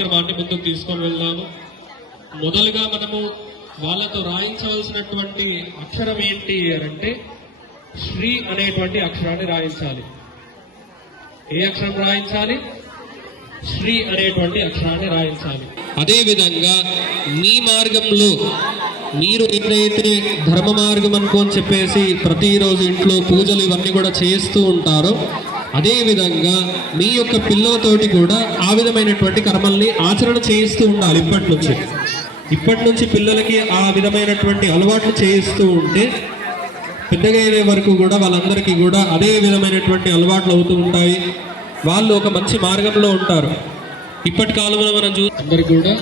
కార్యక్రమాన్ని ముందుకు తీసుకొని వెళ్దాము. మొదలుగా మనము వాళ్ళతో రాయించవలసినటువంటి అక్షరం ఏంటి అంటే శ్రీ అనేటువంటి అక్షరాన్ని రాయించాలి. ఏ అక్షరం రాయించాలి? శ్రీ అనేటువంటి అక్షరాన్ని రాయించాలి. అదేవిధంగా మీ మార్గంలో మీరు ఎప్పుడైతే ధర్మ మార్గం అనుకోని చెప్పేసి ప్రతిరోజు ఇంట్లో పూజలు ఇవన్నీ కూడా చేస్తూ ఉంటారో అదేవిధంగా మీ యొక్క పిల్లలతోటి కూడా ఆ విధమైనటువంటి కర్మల్ని ఆచరణ చేయిస్తూ ఉండాలి. ఇప్పటి నుంచి పిల్లలకి ఆ విధమైనటువంటి అలవాట్లు చేయిస్తూ ఉంటే పెద్దగా అయ్యే వరకు కూడా వాళ్ళందరికీ కూడా అదే విధమైనటువంటి అలవాట్లు అవుతూ ఉంటాయి. వాళ్ళు ఒక మంచి మార్గంలో ఉంటారు. ఇప్పటి కాలంలో మనం అందరికీ కూడా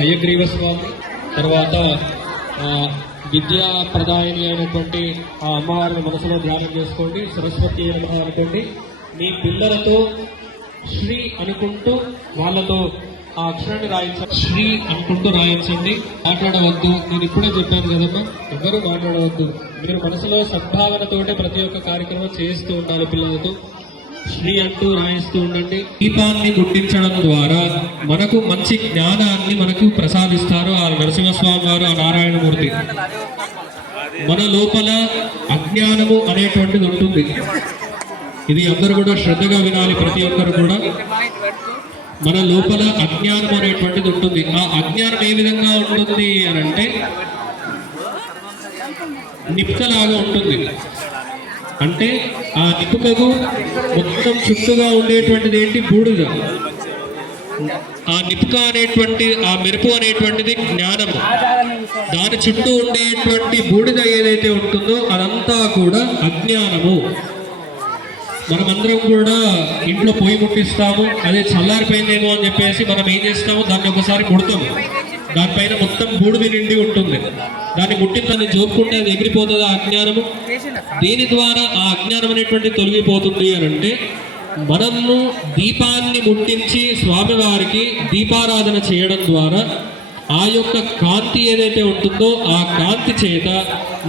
హయగ్రీవ స్వామి, తర్వాత విద్యా ప్రదాయని అయినటువంటి ఆ అమ్మవారిని మనసులో ధ్యానం చేసుకోండి. సరస్వతి అనుకోండి. మీ పిల్లలతో శ్రీ అనుకుంటూ వాళ్ళతో ఆ అక్షరాన్ని రాయించండి. శ్రీ అనుకుంటూ రాయించండి. మాట్లాడవద్దు. నేను ఇప్పుడే చెప్పాను కదమ్మా, ఎవరు మాట్లాడవద్దు. మీరు మనసులో సద్భావనతోటే ప్రతి ఒక్క కార్యక్రమం చేస్తూ ఉండాలి. పిల్లలతో శ్రీ అంటూ రాయిస్తూ ఉండండి. దీపాన్ని ముట్టించడం ద్వారా మనకు మంచి జ్ఞానాన్ని మనకు ప్రసాదిస్తారు ఆ నరసింహస్వామి వారు, ఆ నారాయణమూర్తి. మన లోపల అజ్ఞానము అనేటువంటిది ఉంటుంది. ఇది అందరూ కూడా శ్రద్ధగా వినాలి. ప్రతి ఒక్కరు కూడా మన లోపల అజ్ఞానం అనేటువంటిది ఉంటుంది. ఆ అజ్ఞానం ఏ విధంగా ఉంటుంది అని అంటే నిప్కలాగా ఉంటుంది. అంటే ఆ నిప్పుకకు మొత్తం చుట్టూగా ఉండేటువంటిది ఏంటి? బూడిద. ఆ నిప్పుక అనేటువంటి ఆ మెరుపు అనేటువంటిది జ్ఞానము. దాని చుట్టూ ఉండేటువంటి బూడిద ఏదైతే ఉంటుందో అదంతా కూడా అజ్ఞానము. మనమందరం కూడా ఇంట్లో పొయ్యి ముట్టిస్తాము, అదే చల్లారిపోయిందేమో అని చెప్పేసి మనం ఏం చేస్తాము, దాన్ని ఒకసారి ముడతాము. దానిపైన మొత్తం బూడిద నిండి ఉంటుంది. దాన్ని ముట్టిన దాన్ని జోపుకుంటే అది ఎగిరిపోతుంది ఆ అజ్ఞానము. దీని ద్వారా ఆ అజ్ఞానం అనేటువంటి తొలగిపోతుంది అని అంటే మనము దీపాన్ని ముట్టించి స్వామివారికి దీపారాధన చేయడం ద్వారా ఆ యొక్క కాంతి ఏదైతే ఉంటుందో ఆ కాంతి చేత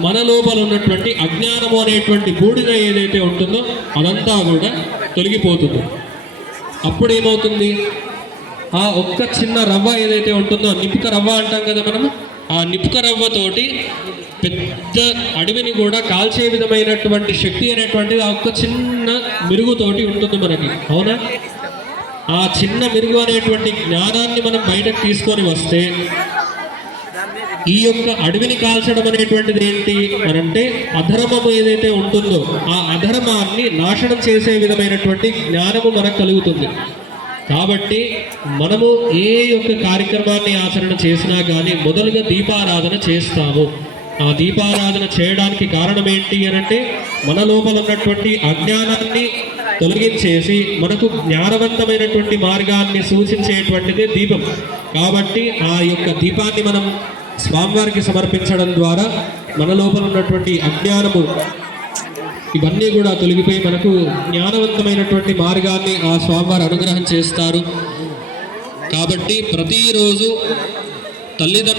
మన లోపల ఉన్నటువంటి అజ్ఞానము అనేటువంటి బూడిద ఏదైతే ఉంటుందో అదంతా కూడా తొలగిపోతుంది. అప్పుడేమవుతుంది? ఆ ఒక్క చిన్న రవ్వ ఏదైతే ఉంటుందో, నిప్పుక రవ్వ అంటాం కదా మనము, ఆ నిప్పుక రవ్వతోటి పెద్ద అడవిని కూడా కాల్చే విధమైనటువంటి శక్తి అనేటువంటిది ఆ ఒక్క చిన్న మెరుగుతోటి ఉంటుంది మనకి. అవునా? ఆ చిన్న మెరుగు అనేటువంటి జ్ఞానాన్ని మనం బయటకు తీసుకొని వస్తే ఈ యొక్క అడవిని కాల్చడం అనేటువంటిది ఏంటి అనంటే అధర్మము ఏదైతే ఉంటుందో ఆ అధర్మాన్ని నాశనం చేసే విధమైనటువంటి జ్ఞానము మనకు కలుగుతుంది. కాబట్టి మనము ఏ యొక్క కార్యక్రమాన్ని ఆచరణ చేసినా కానీ మొదలుగా దీపారాధన చేస్తాము. ఆ దీపారాధన చేయడానికి కారణం ఏంటి అనంటే మన లోపల ఉన్నటువంటి అజ్ఞానాన్ని తొలగించేసి మనకు జ్ఞానవంతమైనటువంటి మార్గాన్ని సూచించేటువంటిది దీపం. కాబట్టి ఆ యొక్క దీపాన్ని మనం స్వామివారికి సమర్పించడం ద్వారా మన లోపల ఉన్నటువంటి అజ్ఞానము ఇవన్నీ కూడా తొలగిపోయి మనకు జ్ఞానవంతమైనటువంటి మార్గాన్ని ఆ స్వామివారు అనుగ్రహం చేస్తారు. కాబట్టి ప్రతిరోజు తల్లిదండ్రులు